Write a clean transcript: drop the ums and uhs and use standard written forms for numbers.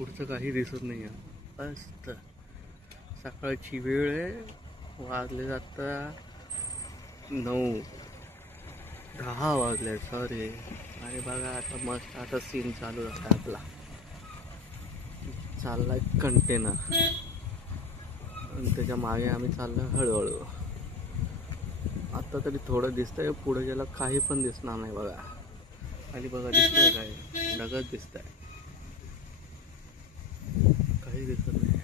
पुढचं काही दिसत नाही आहे. मस्त सकाळची वेळ आहे, वाजले जाता 9:10 वाजले सॉरी. आणि बघा आता मस्त आता सीन चालू झाला आपला. चाललाय कंटेनर आणि त्याच्या मागे आम्ही चाललो हळूहळू. आता तरी थोडं दिसतंय, पुढे गेला काही पण दिसणार नाही बघा. आणि बघा दिसतंय काय, ढगच दिसतंय, काही दिसत नाही.